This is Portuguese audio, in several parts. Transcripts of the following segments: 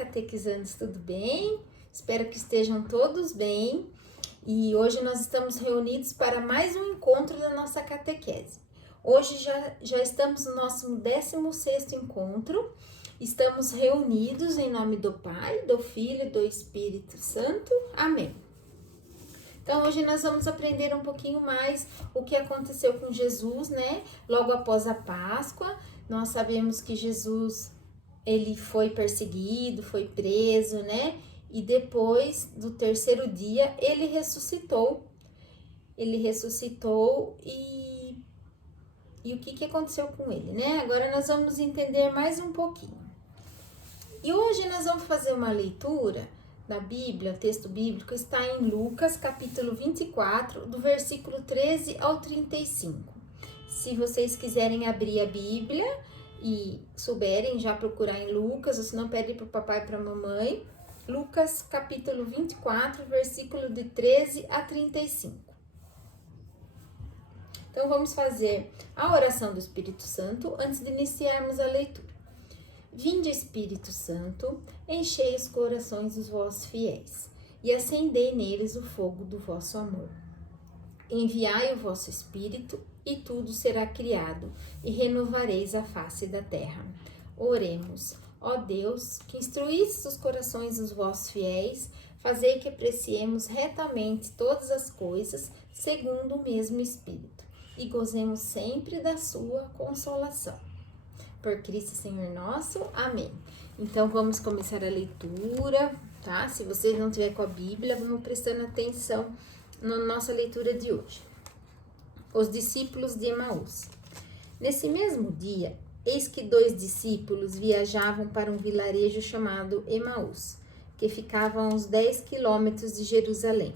catequizandos, tudo bem? Espero que estejam todos bem. E hoje nós estamos reunidos para mais um encontro da nossa catequese. Hoje já estamos no nosso 16º encontro. Estamos reunidos em nome do Pai, do Filho e do Espírito Santo. Amém. Então, hoje nós vamos aprender um pouquinho mais o que aconteceu com Jesus, né? Logo após a Páscoa, nós sabemos que Jesus, ele foi perseguido, foi preso, né? E depois do 3º dia, ele ressuscitou. Ele ressuscitou e o que aconteceu com ele, né? Agora nós vamos entender mais um pouquinho. E hoje nós vamos fazer uma leitura da Bíblia, o texto bíblico está em Lucas, capítulo 24, do versículo 13 ao 35. Se vocês quiserem abrir a Bíblia e souberem já procurar em Lucas, ou se não, pede para o papai e para a mamãe. Lucas, capítulo 24, versículo de 13 a 35. Então, vamos fazer a oração do Espírito Santo antes de iniciarmos a leitura. Vinde, Espírito Santo, enchei os corações dos vossos fiéis e acendei neles o fogo do vosso amor. Enviai o vosso Espírito e tudo será criado e renovareis a face da terra. Oremos. Ó Deus, que instruísse os corações dos vossos fiéis, fazei que apreciemos retamente todas as coisas segundo o mesmo Espírito e gozemos sempre da sua consolação. Por Cristo Senhor nosso. Amém. Então, vamos começar a leitura, tá? Se vocês não tiverem com a Bíblia, vamos prestando atenção na nossa leitura de hoje. Os discípulos de Emaús. Nesse mesmo dia, eis que 2 discípulos viajavam para um vilarejo chamado Emaús, que ficava a uns 10 quilômetros de Jerusalém.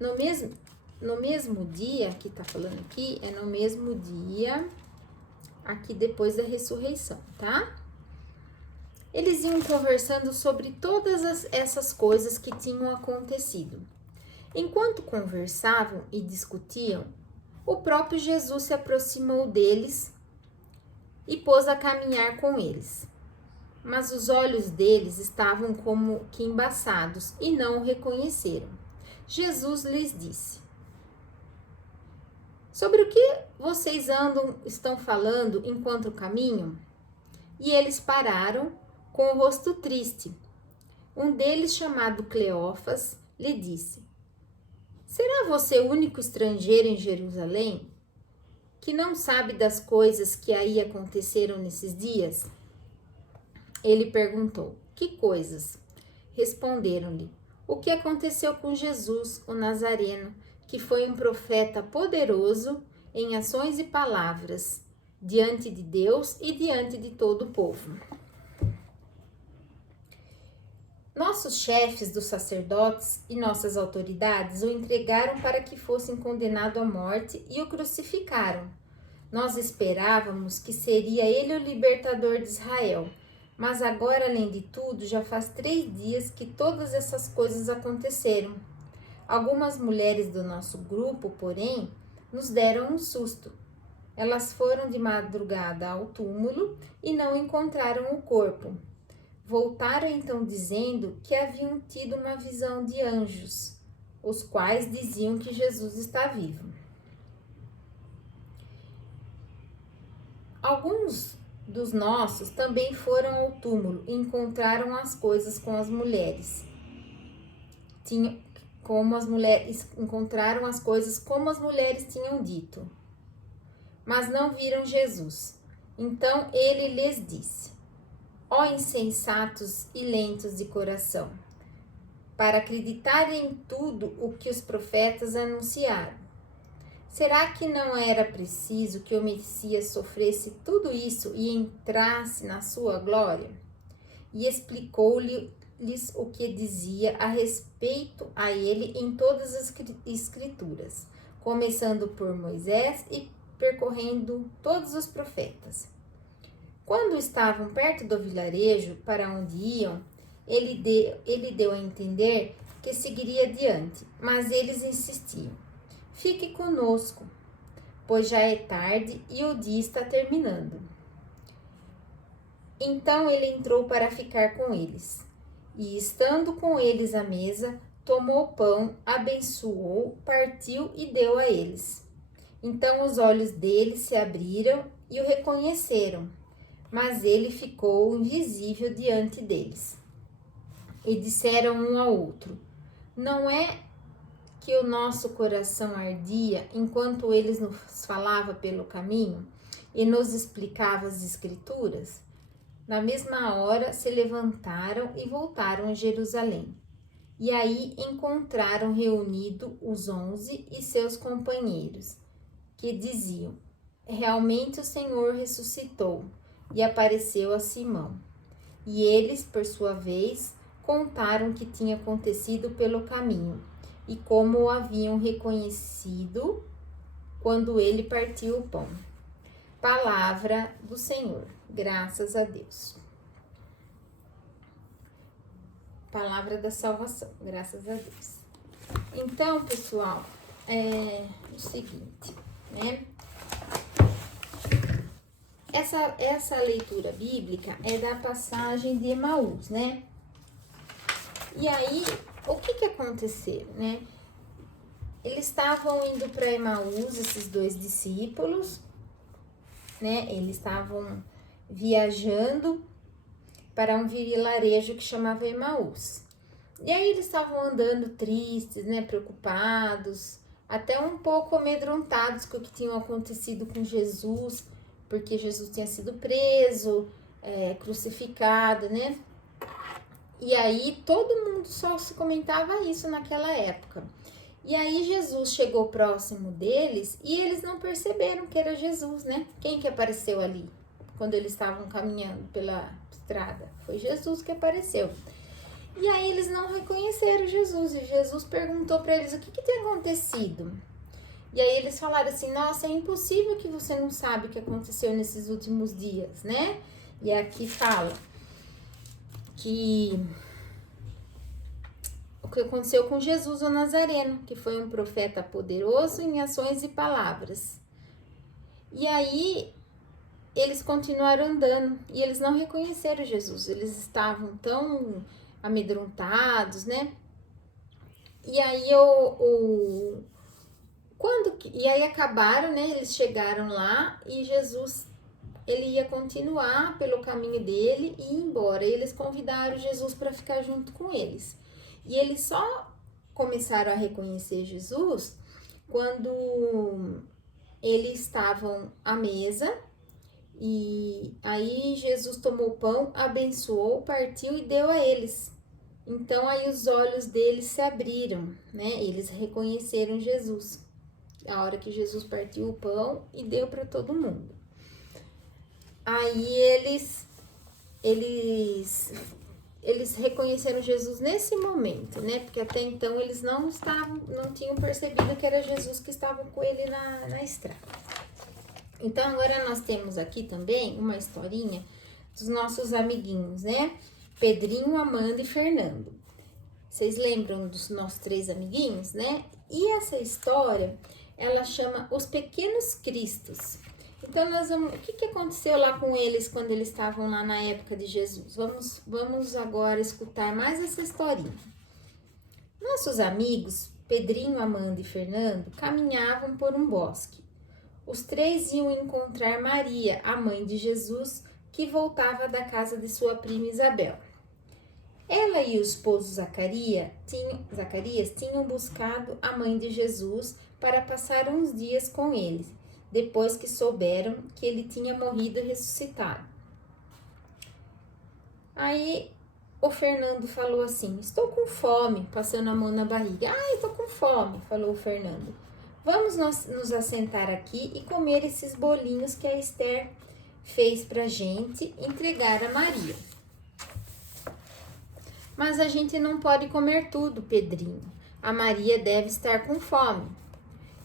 No mesmo dia, que está falando aqui, é no mesmo dia, aqui depois da ressurreição, tá? Eles iam conversando sobre todas essas coisas que tinham acontecido. Enquanto conversavam e discutiam, o próprio Jesus se aproximou deles e pôs a caminhar com eles. Mas os olhos deles estavam como que embaçados e não o reconheceram. Jesus lhes disse: sobre o que vocês estão falando enquanto caminham? E eles pararam com o rosto triste. Um deles, chamado Cleófas, lhe disse: será você o único estrangeiro em Jerusalém que não sabe das coisas que aí aconteceram nesses dias? Ele perguntou: que coisas? Responderam-lhe: o que aconteceu com Jesus, o Nazareno, que foi um profeta poderoso em ações e palavras, diante de Deus e diante de todo o povo. Nossos chefes dos sacerdotes e nossas autoridades o entregaram para que fosse condenado à morte e o crucificaram. Nós esperávamos que seria ele o libertador de Israel, mas agora, além de tudo, já faz 3 dias que todas essas coisas aconteceram. Algumas mulheres do nosso grupo, porém, nos deram um susto. Elas foram de madrugada ao túmulo e não encontraram o corpo. Voltaram então dizendo que haviam tido uma visão de anjos, os quais diziam que Jesus está vivo. Alguns dos nossos também foram ao túmulo e encontraram as coisas com as mulheres. Encontraram as coisas como as mulheres tinham dito, mas não viram Jesus. Então ele lhes disse: ó insensatos e lentos de coração, para acreditarem em tudo o que os profetas anunciaram. Será que não era preciso que o Messias sofresse tudo isso e entrasse na sua glória? E explicou-lhes o que dizia a respeito a ele em todas as escrituras, começando por Moisés e percorrendo todos os profetas. Quando estavam perto do vilarejo para onde iam, ele deu a entender que seguiria adiante, mas eles insistiam: fique conosco, pois já é tarde e o dia está terminando. Então ele entrou para ficar com eles. E estando com eles à mesa, tomou o pão, abençoou, partiu e deu a eles. Então os olhos deles se abriram e o reconheceram, mas ele ficou invisível diante deles. E disseram um ao outro: Não é que o nosso coração ardia enquanto ele nos falava pelo caminho e nos explicava as Escrituras? Na mesma hora se levantaram e voltaram a Jerusalém. E aí encontraram reunido os 11 e seus companheiros, que diziam: Realmente o Senhor ressuscitou e apareceu a Simão. E eles, por sua vez, contaram o que tinha acontecido pelo caminho e como o haviam reconhecido quando ele partiu o pão. Palavra do Senhor. Graças a Deus. Palavra da salvação. Graças a Deus. Então, pessoal, é o seguinte, né? Essa leitura bíblica é da passagem de Emaús, né? E aí, o que aconteceu, né? Eles estavam indo para Emaús, esses dois discípulos, né? Eles estavam viajando para um vilarejo que chamava Emaús. E aí eles estavam andando tristes, né? Preocupados, até um pouco amedrontados com o que tinha acontecido com Jesus, porque Jesus tinha sido preso, crucificado, né? E aí todo mundo só se comentava isso naquela época. E aí Jesus chegou próximo deles e eles não perceberam que era Jesus, né? Quem que apareceu ali quando eles estavam caminhando pela estrada? Foi Jesus que apareceu. E aí eles não reconheceram Jesus e Jesus perguntou para eles o que tinha acontecido. E aí eles falaram assim: nossa, é impossível que você não sabe o que aconteceu nesses últimos dias, né? E aqui fala que o que aconteceu com Jesus o Nazareno, que foi um profeta poderoso em ações e palavras. E aí eles continuaram andando e eles não reconheceram Jesus, eles estavam tão amedrontados, né? E aí e aí acabaram, né? Eles chegaram lá e Jesus, ele ia continuar pelo caminho dele e ir embora. E eles convidaram Jesus para ficar junto com eles. E eles só começaram a reconhecer Jesus quando eles estavam à mesa. E aí Jesus tomou o pão, abençoou, partiu e deu a eles. Então aí os olhos deles se abriram, né? Eles reconheceram Jesus. A hora que Jesus partiu o pão e deu para todo mundo. Aí eles reconheceram Jesus nesse momento, né? Porque até então eles não tinham percebido que era Jesus que estava com ele na estrada. Então agora nós temos aqui também uma historinha dos nossos amiguinhos, né? Pedrinho, Amanda e Fernando. Vocês lembram dos nossos 3 amiguinhos, né? E essa história, ela chama Os Pequenos Cristos. Então, o que aconteceu lá com eles quando eles estavam lá na época de Jesus? Vamos agora escutar mais essa historinha. Nossos amigos, Pedrinho, Amanda e Fernando, caminhavam por um bosque. Os 3 iam encontrar Maria, a mãe de Jesus, que voltava da casa de sua prima Isabel. Ela e o esposo Zacarias tinham buscado a mãe de Jesus para passar uns dias com ele, depois que souberam que ele tinha morrido e ressuscitado. Aí o Fernando falou assim: estou com fome, passando a mão na barriga. Estou com fome, falou o Fernando. Vamos nos assentar aqui e comer esses bolinhos que a Esther fez pra gente entregar a Maria. Mas a gente não pode comer tudo, Pedrinho. A Maria deve estar com fome.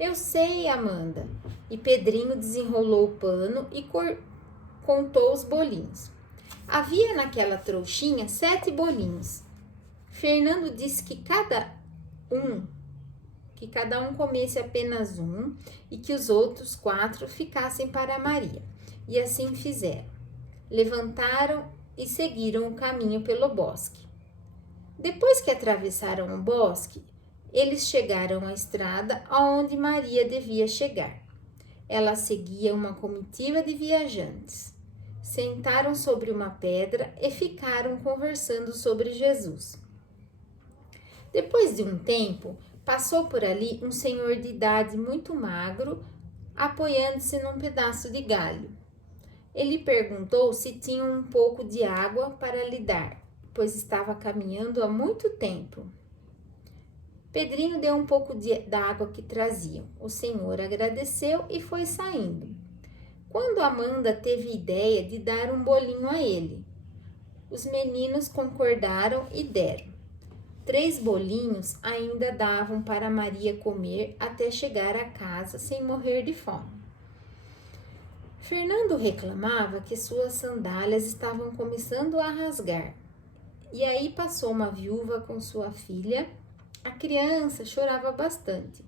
Eu sei, Amanda. E Pedrinho desenrolou o pano e contou os bolinhos. Havia naquela trouxinha 7 bolinhos. Fernando disse que cada um comesse apenas um e que os outros 4 ficassem para Maria. E assim fizeram. levantaram e seguiram o caminho pelo bosque. Depois que atravessaram o bosque, eles chegaram à estrada aonde Maria devia chegar. Ela seguia uma comitiva de viajantes. Sentaram sobre uma pedra e ficaram conversando sobre Jesus. Depois de um tempo, passou por ali um senhor de idade muito magro, apoiando-se num pedaço de galho. Ele perguntou se tinham um pouco de água para lhe dar, pois estava caminhando há muito tempo. Pedrinho deu um pouco da água que traziam. O senhor agradeceu e foi saindo. Quando Amanda teve ideia de dar um bolinho a ele, os meninos concordaram e deram. 3 bolinhos ainda davam para Maria comer até chegar a casa sem morrer de fome. Fernando reclamava que suas sandálias estavam começando a rasgar. E aí passou uma viúva com sua filha. A criança chorava bastante.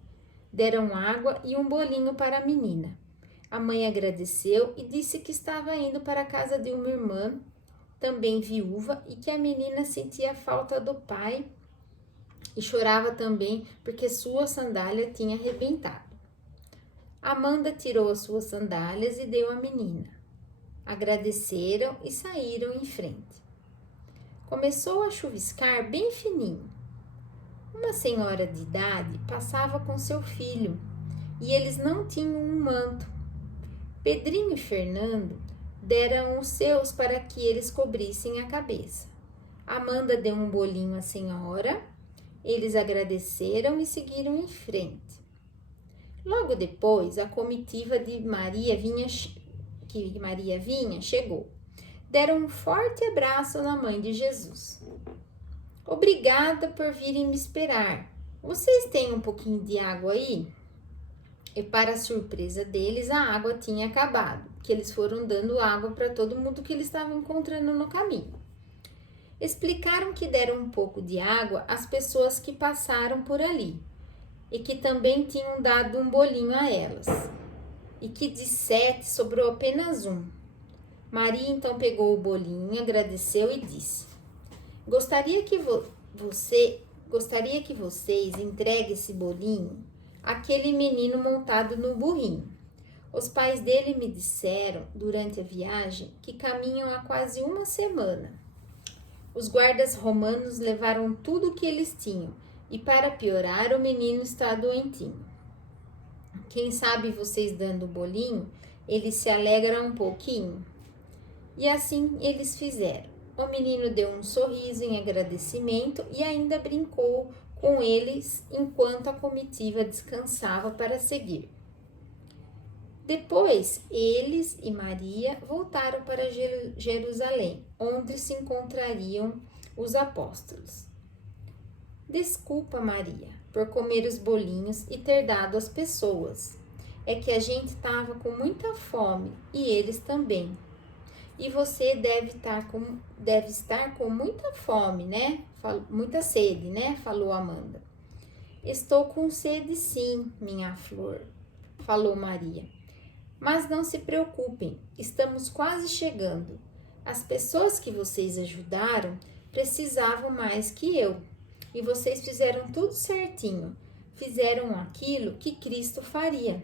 Deram água e um bolinho para a menina. A mãe agradeceu e disse que estava indo para a casa de uma irmã, também viúva, e que a menina sentia falta do pai e chorava também porque sua sandália tinha arrebentado. Amanda tirou as suas sandálias e deu à menina. Agradeceram e saíram em frente. Começou a chuviscar bem fininho. Uma senhora de idade passava com seu filho e eles não tinham um manto. Pedrinho e Fernando deram os seus para que eles cobrissem a cabeça. Amanda deu um bolinho à senhora, eles agradeceram e seguiram em frente. Logo depois, a comitiva de Maria vinha chegou. Deram um forte abraço na mãe de Jesus. Obrigada por virem me esperar. Vocês têm um pouquinho de água aí? E para surpresa deles, a água tinha acabado, que eles foram dando água para todo mundo que eles estavam encontrando no caminho. Explicaram que deram um pouco de água às pessoas que passaram por ali e que também tinham dado um bolinho a elas, e que de 7 sobrou apenas um. Maria então pegou o bolinho, agradeceu e disse: Gostaria que vocês entreguem esse bolinho àquele menino montado no burrinho. Os pais dele me disseram durante a viagem que caminham há quase uma semana. Os guardas romanos levaram tudo o que eles tinham e, para piorar, o menino está doentinho. Quem sabe vocês dando o bolinho, ele se alegra um pouquinho? E assim eles fizeram. O menino deu um sorriso em agradecimento e ainda brincou com eles enquanto a comitiva descansava para seguir. Depois, eles e Maria voltaram para Jerusalém, onde se encontrariam os apóstolos. Desculpa, Maria, por comer os bolinhos e ter dado às pessoas. É que a gente estava com muita fome e eles também. E você deve estar com muita fome, né? Muita sede, né? Falou Amanda. Estou com sede sim, minha flor, falou Maria. Mas não se preocupem, estamos quase chegando. As pessoas que vocês ajudaram precisavam mais que eu. E vocês fizeram tudo certinho. Fizeram aquilo que Cristo faria.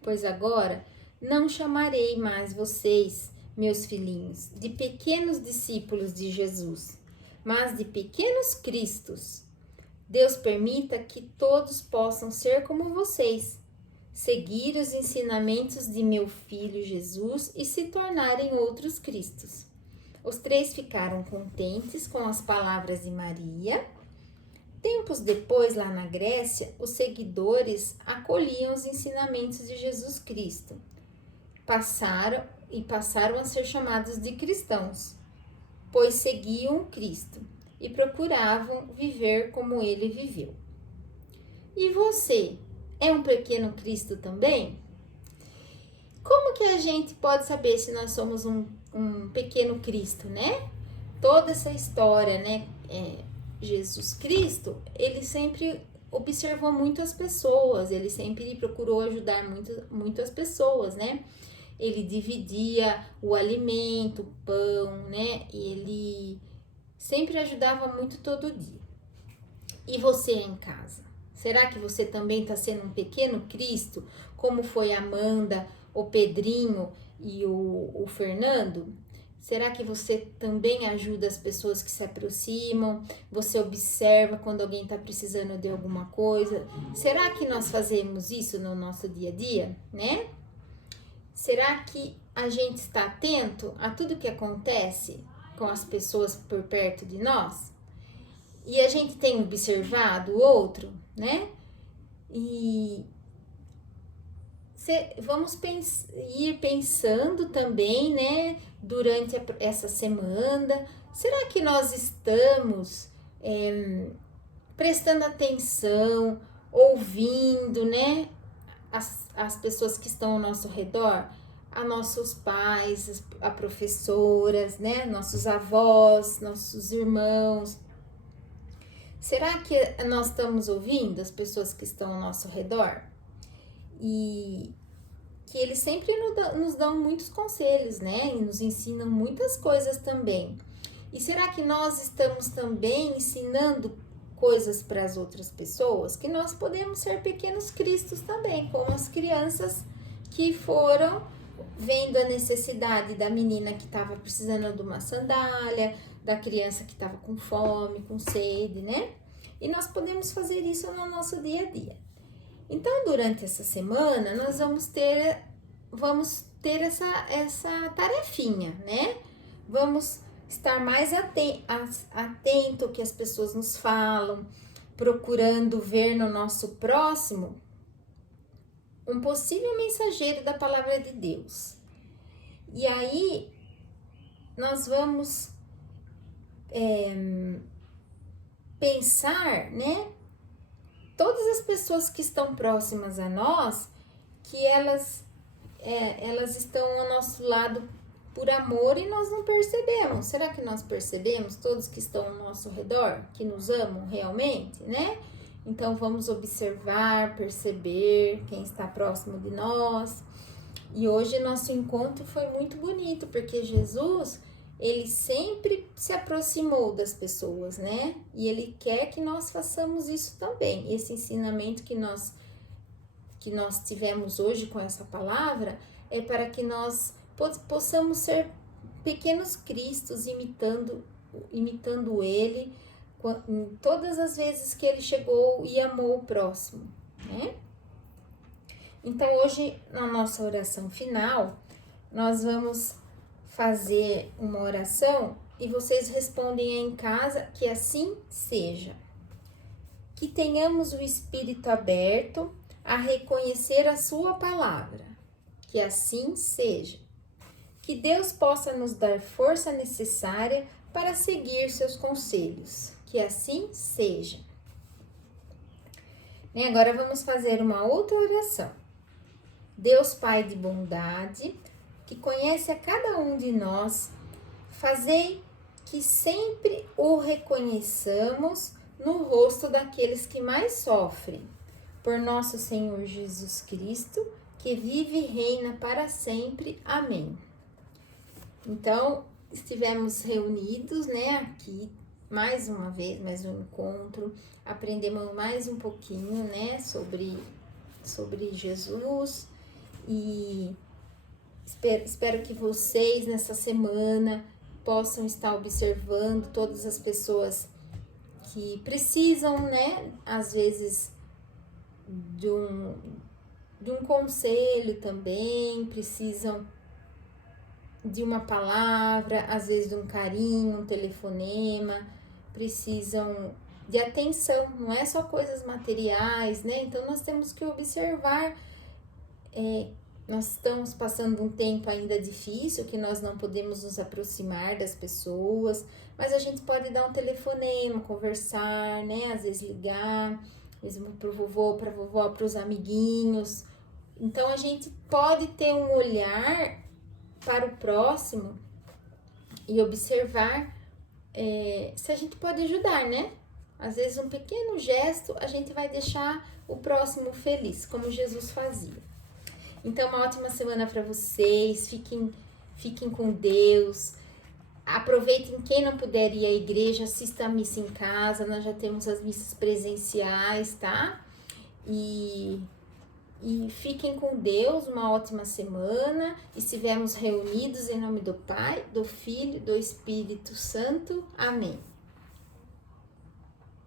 Pois agora não chamarei mais vocês, meus filhinhos, de pequenos discípulos de Jesus, mas de pequenos cristos. Deus permita que todos possam ser como vocês, seguir os ensinamentos de meu filho Jesus e se tornarem outros cristos. Os 3 ficaram contentes com as palavras de Maria. Tempos depois, lá na Grécia, os seguidores acolhiam os ensinamentos de Jesus Cristo. Passaram a ser chamados de cristãos, pois seguiam Cristo e procuravam viver como ele viveu. E você, é um pequeno Cristo também? Como que a gente pode saber se nós somos um pequeno Cristo, né? Toda essa história, né? Jesus Cristo, ele sempre observou muito as pessoas, ele sempre procurou ajudar muito as pessoas, né? ele dividia o alimento, o pão, né? Ele sempre ajudava muito todo dia. E você em casa? Será que você também está sendo um pequeno Cristo, como foi a Amanda, o Pedrinho e o Fernando? Será que você também ajuda as pessoas que se aproximam? Você observa quando alguém está precisando de alguma coisa? Será que nós fazemos isso no nosso dia a dia, né? Será que a gente está atento a tudo que acontece com as pessoas por perto de nós? E a gente tem observado o outro, né? E vamos ir pensando também, né? Durante essa semana, será que nós estamos prestando atenção, ouvindo, né? As pessoas que estão ao nosso redor, a nossos pais, a professoras, né? Nossos avós, nossos irmãos. Será que nós estamos ouvindo as pessoas que estão ao nosso redor? E que eles sempre nos dão muitos conselhos, né? E nos ensinam muitas coisas também. E será que nós estamos também ensinando coisas para as outras pessoas? Que nós podemos ser pequenos cristos também, como as crianças que foram vendo a necessidade da menina que estava precisando de uma sandália, da criança que estava com fome, com sede, né? E nós podemos fazer isso no nosso dia a dia. Então, durante essa semana, nós vamos ter essa tarefinha, né? Vamos estar mais atento ao que as pessoas nos falam, procurando ver no nosso próximo um possível mensageiro da palavra de Deus. E aí, nós vamos pensar, né? Todas as pessoas que estão próximas a nós, que elas estão ao nosso lado por amor e nós não percebemos. Será que nós percebemos todos que estão ao nosso redor, que nos amam realmente, né? Então vamos observar, perceber quem está próximo de nós. E hoje nosso encontro foi muito bonito, porque Jesus, ele sempre se aproximou das pessoas, né? E ele quer que nós façamos isso também. Esse ensinamento que nós tivemos hoje com essa palavra é para que nós possamos ser pequenos cristos, imitando ele todas as vezes que ele chegou e amou o próximo, né? Então hoje, na nossa oração final, nós vamos fazer uma oração e vocês respondem aí em casa que assim seja. Que tenhamos o espírito aberto a reconhecer a sua palavra. Que assim seja. Que Deus possa nos dar força necessária para seguir seus conselhos. Que assim seja. E agora vamos fazer uma outra oração. Deus Pai de bondade, que conhece a cada um de nós, fazei que sempre o reconheçamos no rosto daqueles que mais sofrem, por nosso Senhor Jesus Cristo, que vive e reina para sempre. Amém. Então, estivemos reunidos, né, aqui, mais uma vez, mais um encontro, aprendemos mais um pouquinho, né, sobre Jesus, e espero que vocês, nessa semana, possam estar observando todas as pessoas que precisam, né, às vezes, de um conselho também, precisam de uma palavra, às vezes de um carinho, um telefonema, precisam de atenção, não é só coisas materiais, né? Então, nós temos que observar. Nós estamos passando um tempo ainda difícil, que nós não podemos nos aproximar das pessoas, mas a gente pode dar um telefonema, conversar, né? Às vezes ligar, mesmo para o vovô, para a vovó, para os amiguinhos. Então, a gente pode ter um olhar para o próximo e observar se a gente pode ajudar, né? Às vezes, um pequeno gesto, a gente vai deixar o próximo feliz, como Jesus fazia. Então, uma ótima semana para vocês. Fiquem com Deus. Aproveitem, quem não puder ir à igreja, assista a missa em casa. Nós já temos as missas presenciais, tá? E fiquem com Deus, uma ótima semana. E estivemos reunidos em nome do Pai, do Filho e do Espírito Santo. Amém.